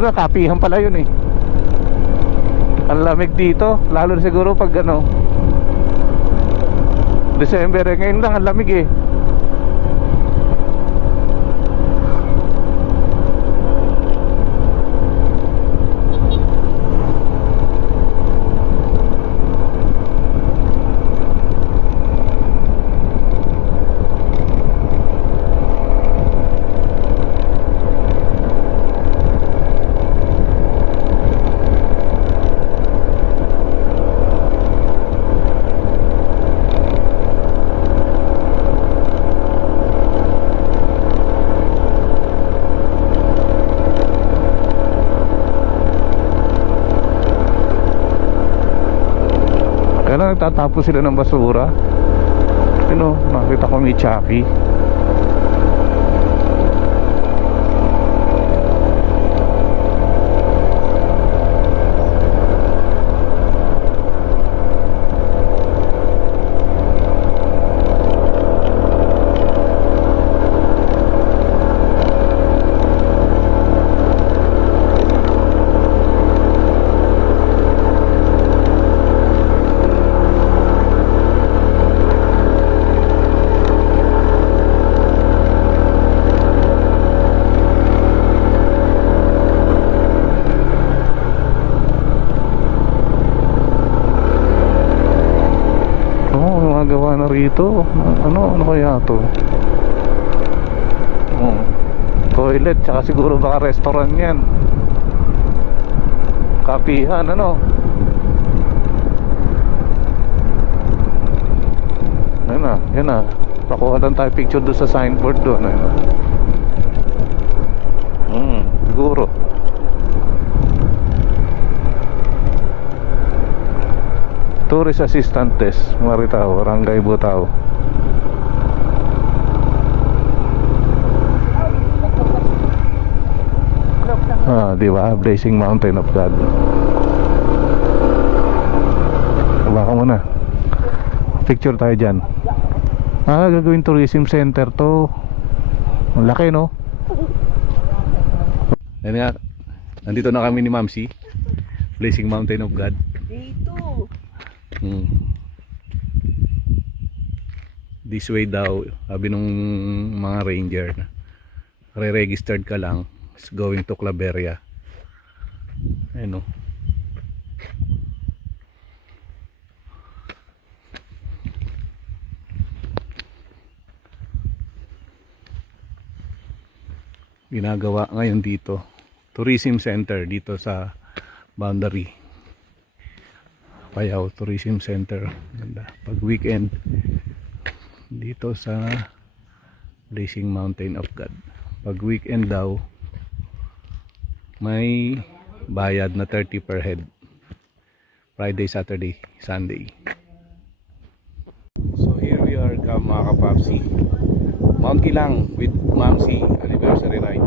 na kapihan pala yun eh. Ang lamig dito, lalo na siguro pag ano December eh. Ngayon lang ang lamig eh. Kaya nagtatapos sila ng basura. Nakita ko may Chucky. Gawa na rito. Ano kaya to? Toilet, tsaka siguro baka restaurant yan. Kapihan, ano? Yan na. Pakuha lang tayo picture doon sa signboard doon. Siguro. Tourist Assistant Test, Maritao, Barangay Butao. Di ba? Blazing Mountain of God. Baka muna. Picture tayo dyan. Gagawin tourism center to. Ang laki, no? Yan nga. Nandito na kami ni Mamsi. Blazing Mountain of God. Dito. This way daw, sabi nung mga ranger, re-registered ka lang, is going to Claveria. Ayun o. Ginagawa ngayon dito, tourism center dito sa boundary. Payao Tourism Center. Ganda. Pag weekend dito sa Blazing Mountain of God. Pag weekend daw may bayad na 30 per head. Friday, Saturday, Sunday. So here we are mga kapapsi. Mount Kilang with Mamsi anniversary ride.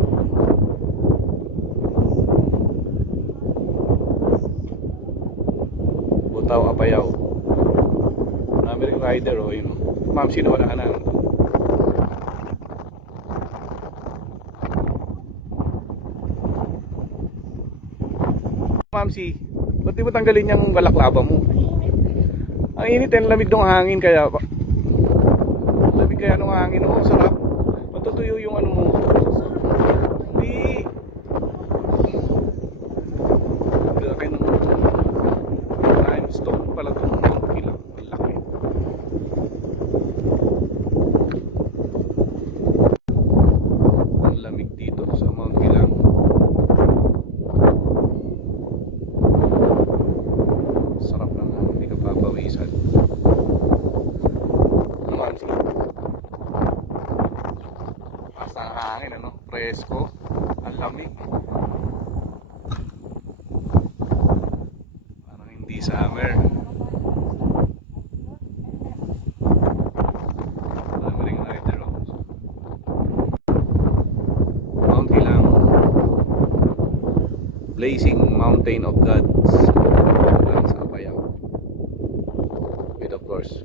Butao Apayao. Marami ring rider yun. Mamsi na wala ka na. Mamsi, ba't di mo tanggalin yung balaklava mo? Ang init and lamig ng hangin kaya lamig kaya ng hangin. Sarap. Matutuyo yung ano mo. Di laki ng limestone pala ito. Mount Kilang. Laki. Ang lamig dito sa Mount Kilang. Sarap naman. Hindi ka papawisan. Naman sige. Basta ang hangin, ano? Presko. Ang lamig. Parang hindi summer. Marami ring rider. Mount Kilang. Blazing Mountain of Gods. Sa Apayao. With of course